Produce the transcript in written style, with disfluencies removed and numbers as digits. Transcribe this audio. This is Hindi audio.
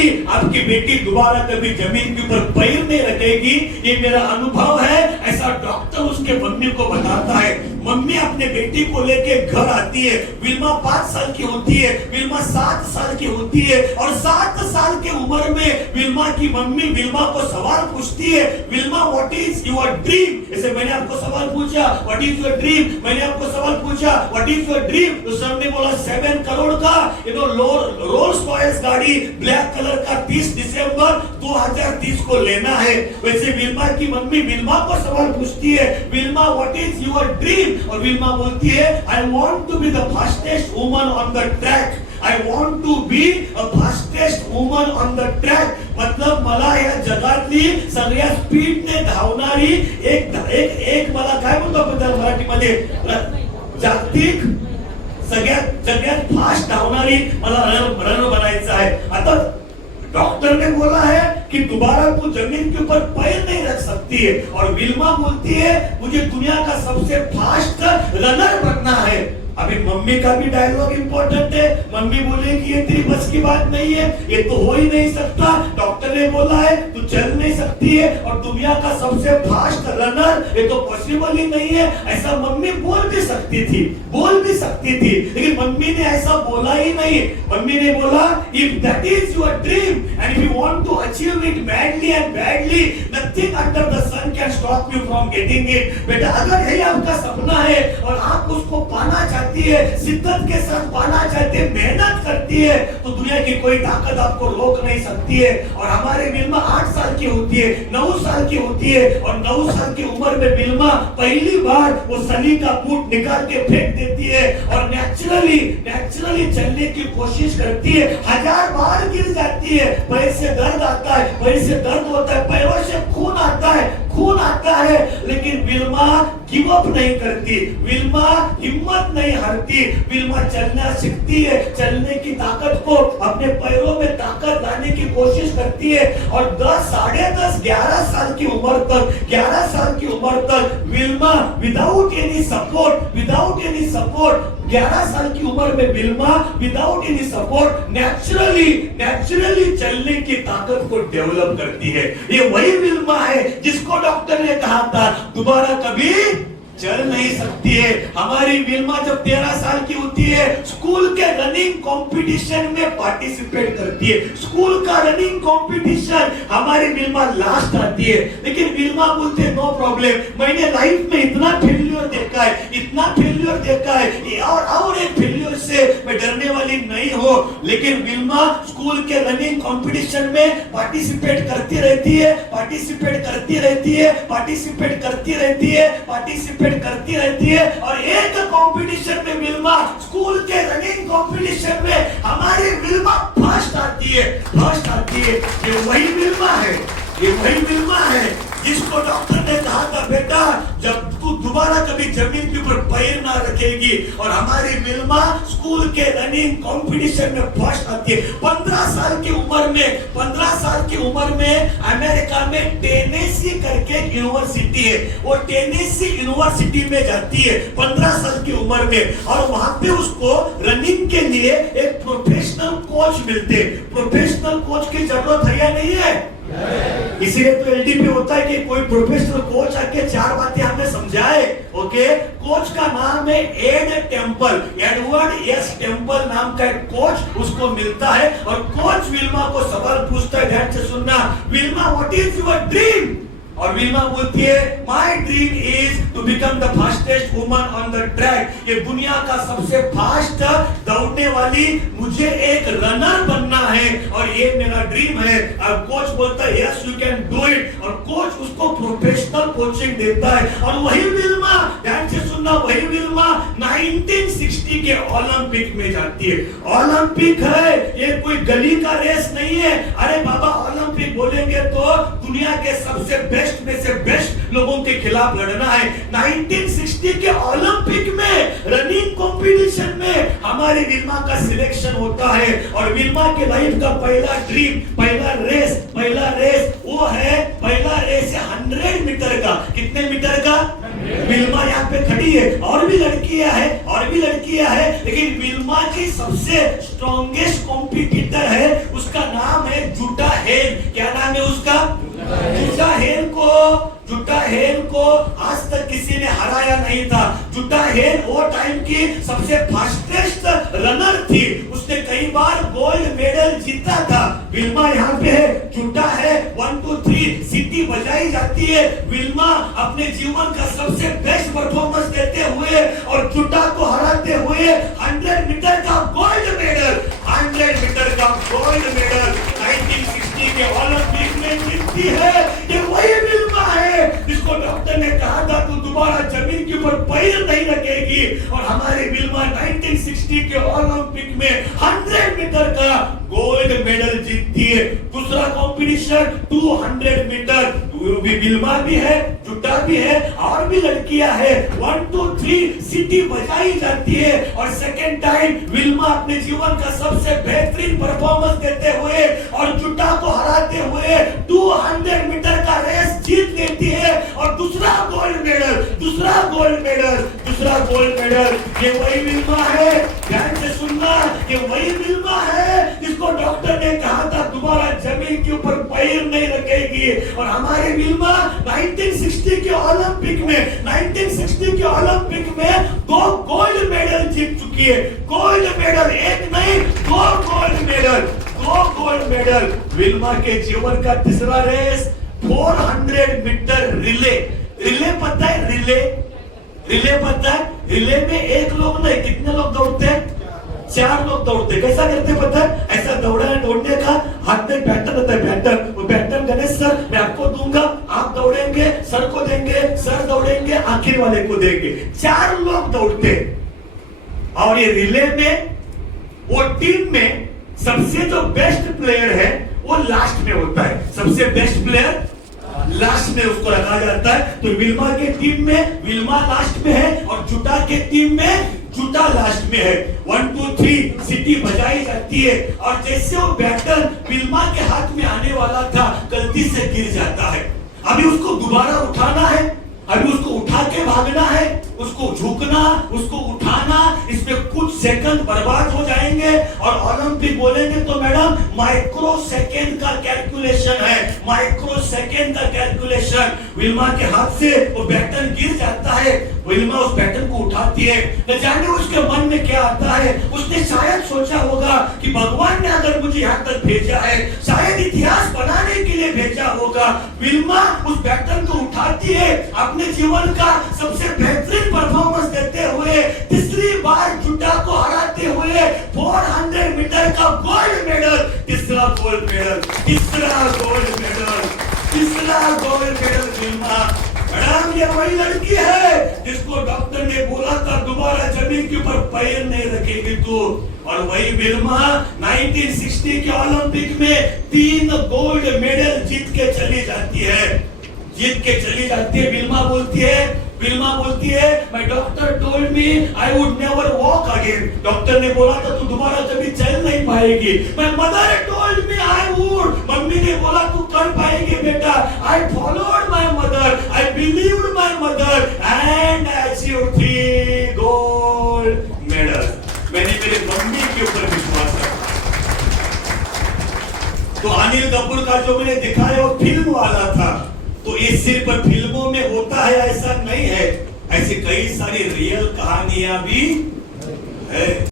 नेचुरली आपकी बेटी दोबारा कभी जमीन के ऊपर पैर नहीं रखेगी, ये मेरा अनुभव है, ऐसा डॉक्टर उसके मम्मी को बताता है। मम्मी अपने बेटी को लेके घर आती है, विल्मा 5 साल की होती है, विल्मा 7 साल की होती है, और 7 साल के उम्र में विल्मा की मम्मी विल्मा को सवाल पूछती है, Wilma what is your dream? जैसे मैंने आपको सवाल पूछा व्हाट इज योर ड्रीम, मैंने आपको सवाल पूछा व्हाट इज योर ड्रीम, तो सबने बोला 7 करोड़ का रोल्स रॉयल्स गाड़ी ब्लैक कलर का 30 दिसंबर 2030 को लेना है। वैसे विल्मा की मम्मी विल्मा को सवाल पूछती है, Wilma what is your dream? और विल्मा बोलती है I want to be the fastest woman on the track, I want to be a fastest woman on the track. मतलब मला या जगातली सगळ्या स्पीडने धावणारी एक मला काय म्हणतो आपण मराठीमध्ये जागतिक सगळ्यात फास्ट धावणारी मला रन बनायचं आहे। आता डॉक्टर ने बोला है कि दोबारा तू जमीन के ऊपर पैर नहीं रख सकती है, और विल्मा बोलती है मुझे दुनिया का सबसे फास्ट रनर बनना है। अभी मम्मी का भी डायलॉग इंपॉर्टेंट है, मम्मी बोलेगी ये तेरी बस की बात नहीं है, ये तो हो ही नहीं सकता, डॉक्टर ने बोला है तू चल नहीं सकती है, और दुनिया का सबसे फास्ट रनर ये तो पॉसिबल ही नहीं है, ऐसा मम्मी बोल भी सकती थी, लेकिन मम्मी ने ऐसा बोला ही नहीं। मम्मी ने बोला if that is your dream and if you want to achieve it badly and badly, nothing under the sun can stop you from getting it. बेटा अगर यही आपका सपना है और आप उसको पाना चाहती है, शिद्दत के साथ पाना चाहते हैं, मेहनत करती है, तो दुनिया की कोई ताकत आपको रोक नहीं सकती है। और हमारे विल्मा 8 साल की होती है, 9 साल की होती है, और 9 साल की उम्र में विल्मा पहली बार वो सनी का बूट निकाल के फेंक देती है और नेचुरली चलने की कोशिश करती है, 1000 बार गिर जाती है, पैर से दर्द आता है, पैर से दर्द होता है, पैरों से खून आता है, लेकिन विल्मा गिव अप नहीं करती, विल्मा हिम्मत नहीं हारती, विल्मा चलना सीखती है, चलने की ताकत को अपने पैरों में ताकत लाने की कोशिश करती है। और 10, साढ़े 10, 11 साल की उम्र तक विल्मा विदाउट एनी सपोर्ट 11 साल की उम्र में Wilma without any support naturally चलने की ताकत को डेवलप करती है। ये वही विल्मा है जिसको डॉक्टर ने कहा था दोबारा कभी चल नहीं सकती है। हमारी विल्मा जब 13 साल की होती है, स्कूल के रनिंग कंपटीशन में पार्टिसिपेट करती है। स्कूल का रनिंग कंपटीशन हमारी विल्मा लास्ट आती है, लेकिन विल्मा बोलते हैं नो प्रॉब्लम, मैंने लाइफ में इतना फेल्यूर देखा है, और एक फेल्यूर से मैं डरने वाली नहीं हो। लेकिन विल्मा स्कूल के रनिंग कंपटीशन में पार्टिसिपेट करती रहती है, और एक कंपटीशन में विल्मा, स्कूल के रनिंग कंपटीशन में हमारी विल्मा फर्स्ट आती है। ये वही विल्मा है जिसको डॉक्टर ने कहा था बेटा जब तू दोबारा कभी जमीन के ऊपर पैर ना रखेगी, और हमारी विल्मा स्कूल के रनिंग कंपटीशन में फर्स्ट आती है। 15 साल की उम्र में अमेरिका में टेनेसी करके यूनिवर्सिटी है, वो टेनेसी यूनिवर्सिटी में जाती है 15 साल की उम्र में, और वहां पे उसको रनिंग के लिए एक प्रोफेशनल कोच मिलते। प्रोफेशनल कोच की जरूरत है या नहीं है? इसीलिए तो एलडीपी होता है कि कोई प्रोफेशनल कोच आके 4 बातें हमें समझाए। ओके, कोच का नाम है एडवर्ड एस टेम्पल नाम का एक कोच उसको मिलता है, और कोच विल्मा को सवाल पूछता है, ध्यान से सुनना, Wilma what is your dream? और विल्मा बोलती है my dream is to become the fastest woman on the track. ये दुनिया का सबसे फास्ट दौड़ने वाली मुझे एक रनर बनना है, और ये मेरा ड्रीम है। और कोच बोलता है yes you can do it, और कोच उसको प्रोफेशनल कोचिंग देता है। और वही विल्मा, ध्यान से सुनना, वही विल्मा 1960 के ओलंपिक में जाती है। ओलंपिक है, ये कोई गली का रेस नहीं है। अरे बाबा, ओलंपिक बोलेंगे तो दुनिया के सबसे बेस्ट में से बेस्ट लोगों के खिलाफ लड़ना है। 1960 के ओलंपिक में रनिंग कंपटीशन में हमारी विल्मा का सिलेक्शन होता है, और विल्मा के लाइफ का पहला ड्रीम, पहला रेस वो वो है पहला रेस है 100 मीटर का। कितने मीटर का? विल्मा यहाँ पे खड़ी है, और भी लड़कियां है, लेकिन विल्मा की सबसे स्ट्रॉन्गेस्ट कॉम्पिटिटर है, उसका नाम है जुटा हेल। क्या नाम है उसका? जुटा हेल को आज तक किसी ने हराया नहीं था। जुटा हेल वो टाइम की सबसे फास्टेस्ट रनर थी, उसने कई बार गोल्ड मेडल जीता था। विल्मा यहाँ पे है, जुटा है, 1 2 3 सीटी बजाई जाती है। विल्मा अपने जीवन का सबसे बेस्ट परफॉर्मेंस देते हुए और जुटा को हराते हुए 100 मीटर का गोल्ड मेडल 1960 के ओलंपिक में जीतती है। ये वही विल्मा है जिसको डॉक्टर ने कहा था तू दोबारा जमीन के ऊपर पैर नहीं रखेगी, और हमारी विल्मा 1960 के ओलंपिक में 100 मीटर का गोल्ड मेडल जीतती है। दूसरा कंपटीशन 200 मीटर, विल्मा भी है, जुटा भी है, और भी लड़कियां है। 1 2 3 सीटी बजाई जाती है, और सेकेंड टाइम विल्मा अपने जीवन का सबसे बेहतरीन परफॉर्मेंस देते हुए और जुटा को हराते हुए 200 मीटर का रेस जीत लेती है, और दूसरा गोल्ड मेडल। ये वही विल्मा है, ध्यान से सुनना, ये वही विल्मा है जिसको डॉक्टर ने कहा था दोबारा जमीन के ऊपर पैर नहीं रखेगी, और हमारी विल्मा 1960 के ओलंपिक में 2 गोल्ड मेडल जीत चुकी है। गोल्ड मेडल, एक नहीं 2 गोल्ड मेडल। विल्मा के जीवन का तीसरा रेस 400 मीटर रिले पता है? रिले पता है? रिले में एक लोग नहीं, कितने लोग दौड़ते हैं? 4 लोग दौड़ते। कैसा करते पता है? ऐसा दौड़ने का हाथ में पैटर्न होता है, पैटर्न। वो पैटर्न गणेश सर मैं आपको दूंगा, आप दौड़ेंगे, सर को देंगे, सर दौड़ेंगे, आखिर वाले को देंगे। 4 लोग दौड़ते। और ये रिले में वो टीम में सबसे जो बेस्ट प्लेयर है वो लास्ट में होता है। सबसे बेस्ट प्लेयर लास्ट में उसको रखा जाता है। तो विल्मा के टीम में विल्मा लास्ट में है, और जुटा के टीम में जुटा लास्ट में है। 1 2 3 सीटी बजाई जाती है, और जैसे वो बैटर विल्मा के हाथ में आने वाला था, गलती से गिर जाता है। अभी उसको दोबारा उठाना है, अभी उसको उठा के भागना है, उसको झुकना, उसको उठाना, इसमें कुछ सेकंड बर्बाद हो जाएंगे। और ओलंपिक बोलेंगे तो मैडम माइक्रो सेकंड का कैलकुलेशन है, माइक्रो सेकंड का कैलकुलेशन। विल्मा के हाथ से वो बैटन गिर जाता है, विल्मा उस बैटन को उठाती है। न जाने उसके मन में क्या आता है, उसने शायद सोचा होगा कि भगवान ने अगर मुझे यहाँ तक भेजा है, शायद इतिहास बनाने के लिए भेजा होगा। विल्मा उस बैटन को उठाती है, अपने जीवन का सबसे बेहतरीन परफॉर्मेंस देते हुए तीसरी बार जुटा को हराते हुए 400 मीटर का गोल्ड मेडल, तीसरा गोल्ड मेडल विल्मा। मैडम ये वही लड़की है जिसको डॉक्टर ने बोला था दोबारा जमीन के ऊपर पैर नहीं रखेगी तू, और वही विल्मा 1960 के ओलंपिक में 3 गोल्ड मेडल जीत के चली जाती है। विल्मा बोलती है my doctor told me I would never walk again. Doctor ने बोला था तू दोबारा कभी चल नहीं पाएगी। My mother told me I would, mummy ने बोला तू कर पाएगी बेटा। I followed my mother, I believed my mother and I achieved 3 gold medals. मैंने मेरे मम्मी के ऊपर विश्वास रखा। तो अनिल कपूर का जो मैंने दिखाया वो फिल्म वाला था, तो ये सिर्फ फिल्मों में होता है ऐसा नहीं है, ऐसी कई सारी रियल कहानियां भी है।